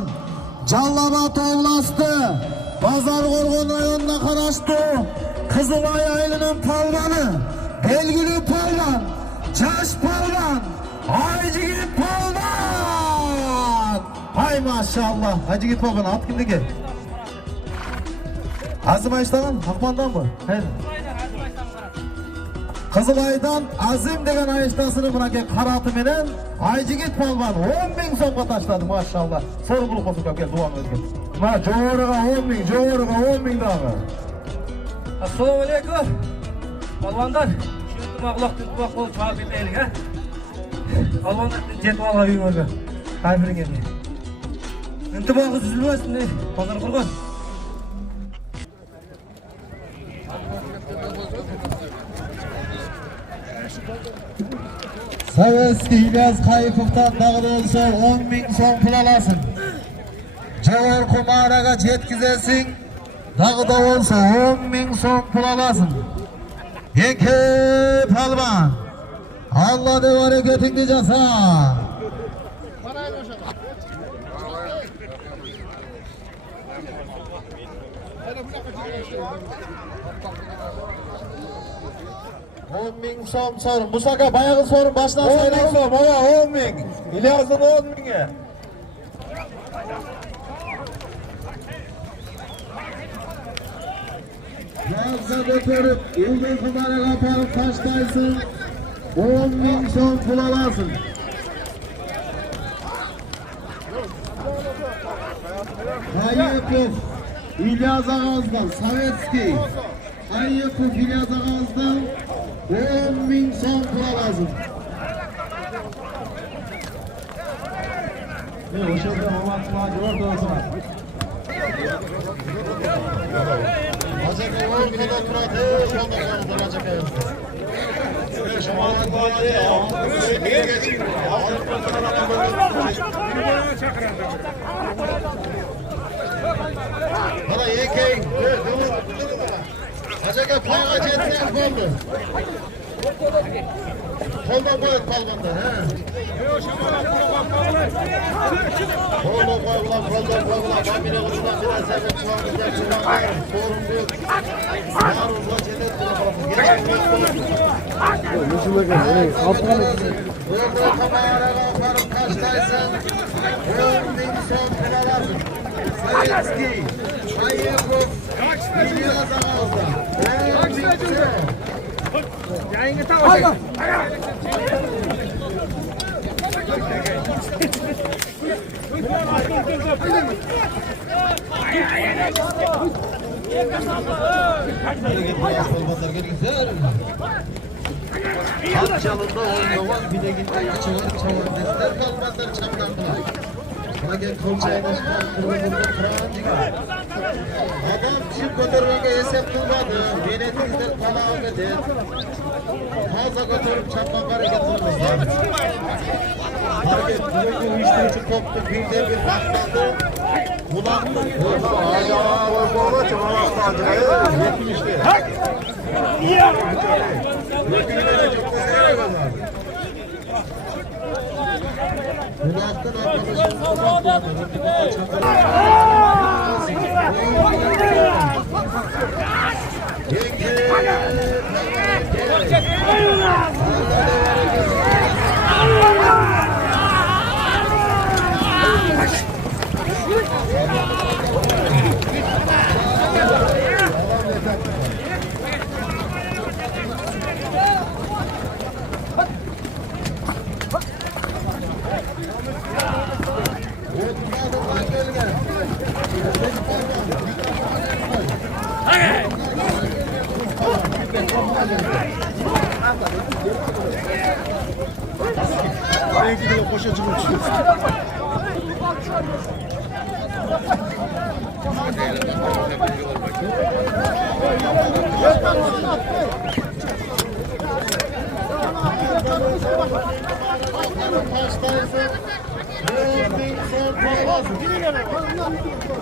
palvan Callabad oblastı Bazargorgon rayonuna karaştı Kızılay ayılının palvanı belgili palvan Caş palvan Hacıgit palvan. Hay maşallah Hacıgit palvan at kimdeki? Azim Ayış'tan Akman'dan mı? Hayır. Kızılay'dan Azim degen Ayış'tasını bırakın karatı menen Hacıgit palvan 10.000 so'mga taşladı maşallah. Sorumluluk olsun gel duam edin. Ma jo'riga 10.000 jo'riga 10.000 dağı. Assalomu alaykum. Palvonlar, shu quloq tutmoq bo'lib javob beraylik ha. Palvonlar jetvolga yuborgan. Qayfiringa. Intibog'i uzilmasin, hozir qurg'on. Sovetskiy İlyas Kayıpov'dan dağıda olsa 10.000 so'm pul alasın. Javor Kumaraga jetkizesin. Dağıda olsa 10.000 so'm pul alasın. Yeke palvan. Allah de hareketini jasa. 10.000 so'm sorun. Bu sefer bayağı sorun baştan sayalım. 10.000 so'm, bayağı 10.000. İlyas'ın 10.000'e. Yazda götürüp Yıldız Kumar'a kaparıp taştaysın. 10.000 so'm pul alasın. Kayıpov İlyas Ağaz'dan Sovetskiy Kayıpov İlyas Ağaz'dan 10.000 so'm pul alasın. O'shada Mamatova javob olsun. Acaba 10 kilo turadi, shunda qoldi acaba. Şamanlık var ya. Bana yekeyin. Acaba payga jetsek bo'ldi. Qo'ldan qo'yib palvondan, ha. Qo'ldan qo'yib, qo'ldan qo'yib, familya qizlar bilan sabit qilmoqda chiqarlar. Forum bu. Yarın vachedet Orada kameraga oparib tashlaysan. 10.000 so'm pul alasın. Sovetskiy, Kayıpov, İlyas Ağaz'dan 10.000 so'm. Yayınga tavsiye. Akçalı'nda oynayan bileğinden çağırıp destek kalmazlar çaplandılar. Lakin kolçaylaşkan kırmızıda Francı'ga. Adam düşüp götürmeye esep bulmadı. Yönetimler kalağın eder. Fazla götürüp çapmak hareket olmazlar. Hareket bugün uyuşturucu koptu. Birden bir patladı. Kulağında. Acaba o boğla çabalaklandı. Yetim işte. Kulaktan belki de boşa çıkıyor.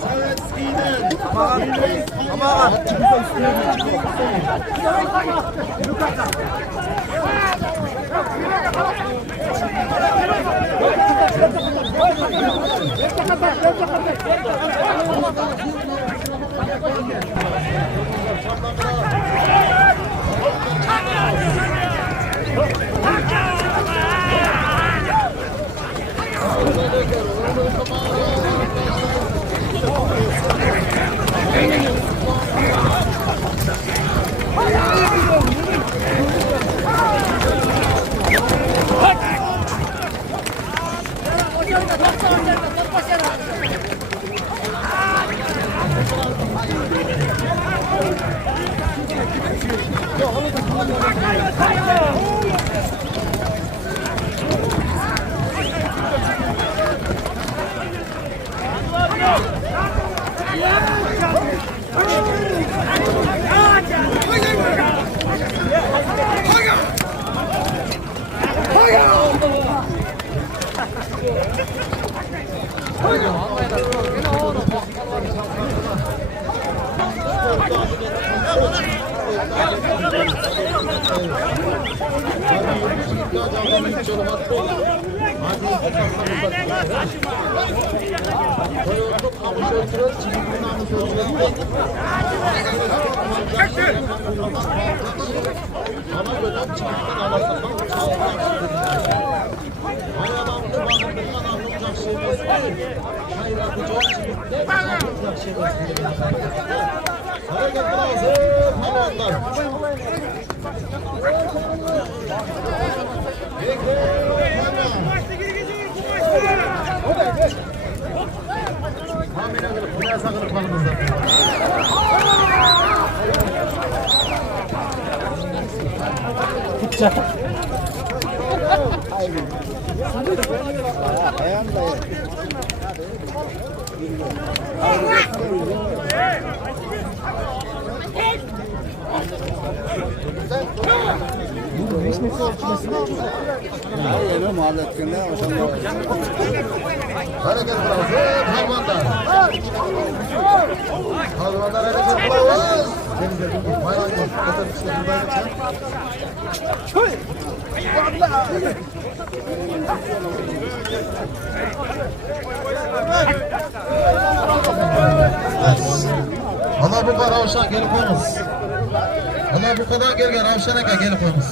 Sovetskiy'den ama Hareket kılavuz. Hayvanlar. Hayvanlar hareket kılavuz. Hayvan yok. Katar işte buradan ana bu kadar Ravşan gelip koyunuz. Ana bu kadar gelgen Ravşan eka gelip koyunuz.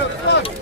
Thank you.